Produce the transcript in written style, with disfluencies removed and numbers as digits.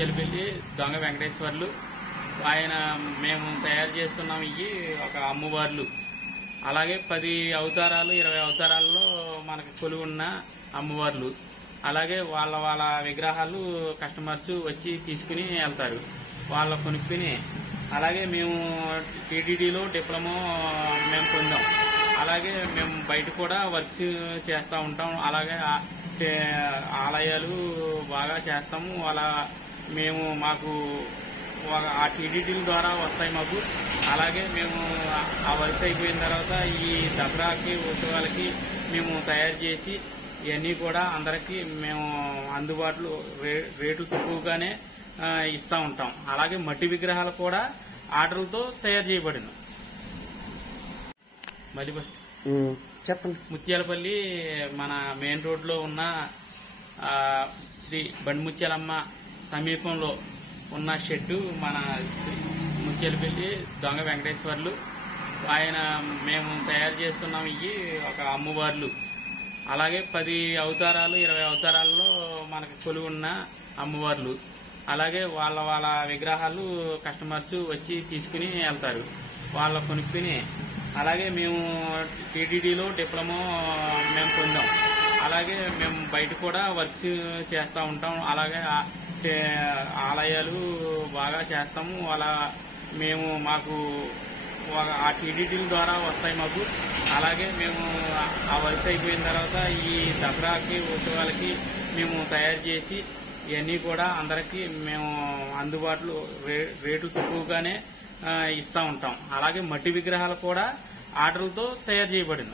ముత్యాలపల్లి దొంగ వెంకటేశ్వర్లు ఆయన మేము తయారు చేస్తున్నాం. ఇవి ఒక అమ్మవార్లు, అలాగే 10 అవతారాలు 20 అవతారాల్లో మనకు కొలువు ఉన్న అమ్మవార్లు, అలాగే వాళ్ళ విగ్రహాలు కస్టమర్స్ వచ్చి తీసుకుని వెళ్తారు. వాళ్ళ కొనుక్కుని అలాగే మేము టీటీడీలో డిప్లొమా మేము పొందాం. అలాగే మేము బయట కూడా వర్క్స్ చేస్తూ ఉంటాం. అలాగే ఆలయాలు బాగా చేస్తాము. అలా మాకు ఆ టీటీడీల ద్వారా వస్తాయి మాకు. అలాగే మేము ఆ వర్క్ అయిపోయిన తర్వాత ఈ దసరాకి ఉత్సవాలకి మేము తయారు చేసి ఇవన్నీ కూడా అందరికీ మేము అందుబాటులో రేట్లు తక్కువగానే ఇస్తూ ఉంటాం. అలాగే మట్టి విగ్రహాలు కూడా ఆర్డర్లతో తయారు చేయబడిన. మళ్ళీ చెప్పండి. ముత్యాలపల్లి మన మెయిన్ రోడ్లో ఉన్న శ్రీ బండి ముత్యాలమ్మ సమీపంలో ఉన్న షెడ్డు మన ముత్యాలపల్లి దొంగ వెంకటేశ్వర్లు ఆయన మేము తయారు చేస్తున్నాం. ఇవి ఒక అమ్మవార్లు, అలాగే 10 అవతారాలు 20 అవతారాల్లో మనకు కొలువు ఉన్న అమ్మవార్లు, అలాగే వాళ్ళ విగ్రహాలు కస్టమర్స్ వచ్చి తీసుకుని వెళ్తారు. వాళ్ళ కొనుక్కుని అలాగే మేము టీటీడీలో డిప్లొమా మేము పొందాం. అలాగే మేము బయట కూడా వర్క్స్ చేస్తూ ఉంటాం. అలాగే ఆలయాలు బాగా చేస్తాము. అలా మాకు ఆ టీటీడీల ద్వారా వస్తాయి మాకు. అలాగే మేము ఆ వర్క్ అయిపోయిన తర్వాత ఈ దసరాకి ఉత్సవాలకి మేము తయారు చేసి ఇవన్నీ కూడా అందరికీ మేము అందుబాటులో రేట్లు తక్కువగానే ఇస్తూ ఉంటాం. అలాగే మట్టి విగ్రహాలు కూడా ఆర్డర్లతో తయారు చేయబడిన.